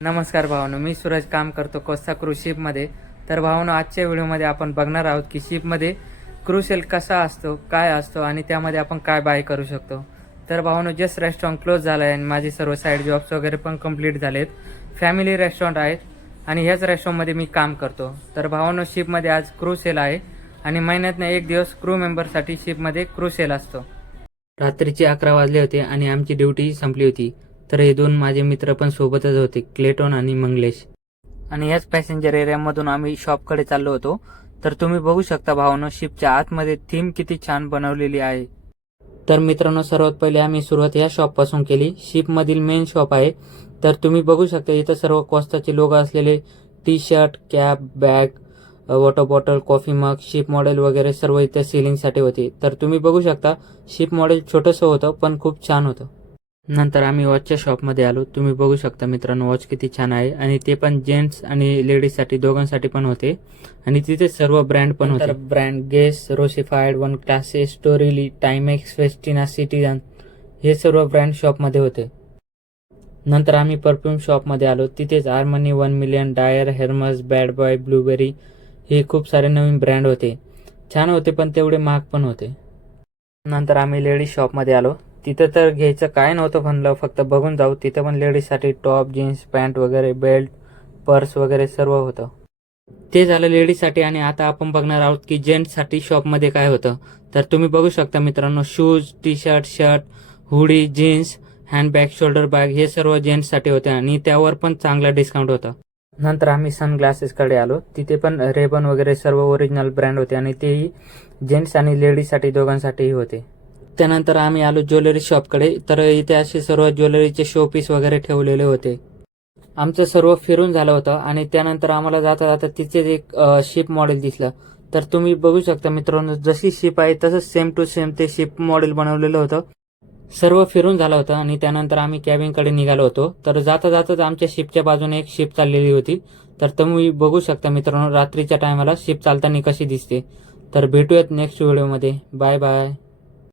नमस्कार भावांनो, मी सूरज काम करतो कोस्ता क्रूज शिपमध्ये. तर भावांनो, आजच्या व्हिडिओमध्ये आपण बघणार आहोत की शिपमध्ये क्रूज सेल कसा असतो, काय असतो आणि त्यामध्ये आपण काय बाय करू शकतो. तर भावांनो, जस्ट रेस्टॉरंट क्लोज झालं आहे आणि माझे सर्व साईड जॉब्स वगैरे पण कंप्लीट झालेत. फॅमिली रेस्टॉरंट आहेत आणि ह्याच रेस्टॉरंटमध्ये मी काम करतो. तर भावांनो, शिपमध्ये आज क्रूज सेल आहे आणि महिन्यातनं एक दिवस क्रू मेंबरसाठी शिपमध्ये क्रूज सेल असतो. रात्रीचे 11 वाजले होते आणि आमची ड्युटी संपली होती. तर हे दोन माझे मित्र पण सोबतच होते, क्लेटॉन आणि मंगलेश. आणि याच पॅसेंजर एरियामधून आम्ही शॉपकडे चाललो होतो. तर तुम्ही बघू शकता भावांनो, शिपच्या आतमध्ये थीम किती छान बनवलेली आहे. तर मित्रांनो, सर्वात पहिले आम्ही सुरुवात या शॉपपासून केली. शिपमधील मेन शॉप आहे. तर तुम्ही बघू शकता इथं सर्व कोस्टाचे लोगो असलेले T shirt, cap, bag, water bottle, coffee mug, ship model वगैरे सर्व इथे सेलिंगसाठी होते. तर तुम्ही बघू शकता शिप मॉडेल छोटंसं होतं पण खूप छान होतं. नंतर आम्ही वॉचच्या शॉपमध्ये आलो. तुम्ही बघू शकता मित्रांनो, वॉच किती छान आहे आणि ते पण जेंट्स आणि लेडीजसाठी दोघांसाठी पण होते. आणि तिथे सर्व ब्रँड पण होते. ब्रँड गेस, रोसिफाईड, वन क्लासेस, स्टोरिली, टाइमेक्स, फेस्टिना, सिटीजन हे सर्व ब्रँड शॉपमध्ये होते. नंतर आम्ही परफ्यूम शॉपमध्ये आलो. तिथेच आर्मनी, 1 मिलियन, डायर, हेर्मस, बॅड बॉय, ब्लूबेरी हे खूप सारे नवीन ब्रँड होते. छान होते पण तेवढे महाग पण होते. नंतर आम्ही लेडीज शॉपमध्ये आलो. तिथं तर घ्यायचं काय नव्हतं, म्हणलं फक्त बघून जाऊ. तिथं पण लेडीजसाठी टॉप, जीन्स, पॅन्ट वगैरे, बेल्ट, पर्स वगैरे सर्व होतं. ते झालं लेडीजसाठी. आणि आता आपण बघणार आहोत की जेंट्ससाठी शॉपमध्ये काय होतं. तर तुम्ही बघू शकता मित्रांनो, शूज, टी शर्ट, शर्ट, हुडी, जीन्स, हँडबॅग, शोल्डर बॅग हे सर्व जेंट्ससाठी होते आणि त्यावर पण चांगला डिस्काउंट होता. नंतर आम्ही सनग्लासेसकडे आलो. तिथे पण रेबन वगैरे सर्व ओरिजिनल ब्रँड होते आणि तेही जेंट्स आणि लेडीजसाठी दोघांसाठीही होते. त्यानंतर आम्ही आलो ज्वेलरी शॉपकडे. तर इथे असे सर्व ज्वेलरीचे शोपीस वगैरे ठेवलेले होते. आमचं सर्व फिरून झालं होतं आणि त्यानंतर आम्हाला जाता जाता तिथेच एक शिप मॉडेल दिसलं. तर तुम्ही बघू शकता मित्रांनो, जशी शिप आहे तसंच सेम टू सेम ते शिप मॉडेल बनवलेलं होतं. सर्व फिरून झालं होतं आणि त्यानंतर आम्ही कॅबिनकडे निघालो होतो. तर जाता जाताच आमच्या शिपच्या बाजूने एक शिप चाललेली होती. तर तुम्ही बघू शकता मित्रांनो, रात्रीच्या टायमाला शिप चालताना कशी दिसते. तर भेटूयात नेक्स्ट व्हिडिओमध्ये. Bye bye.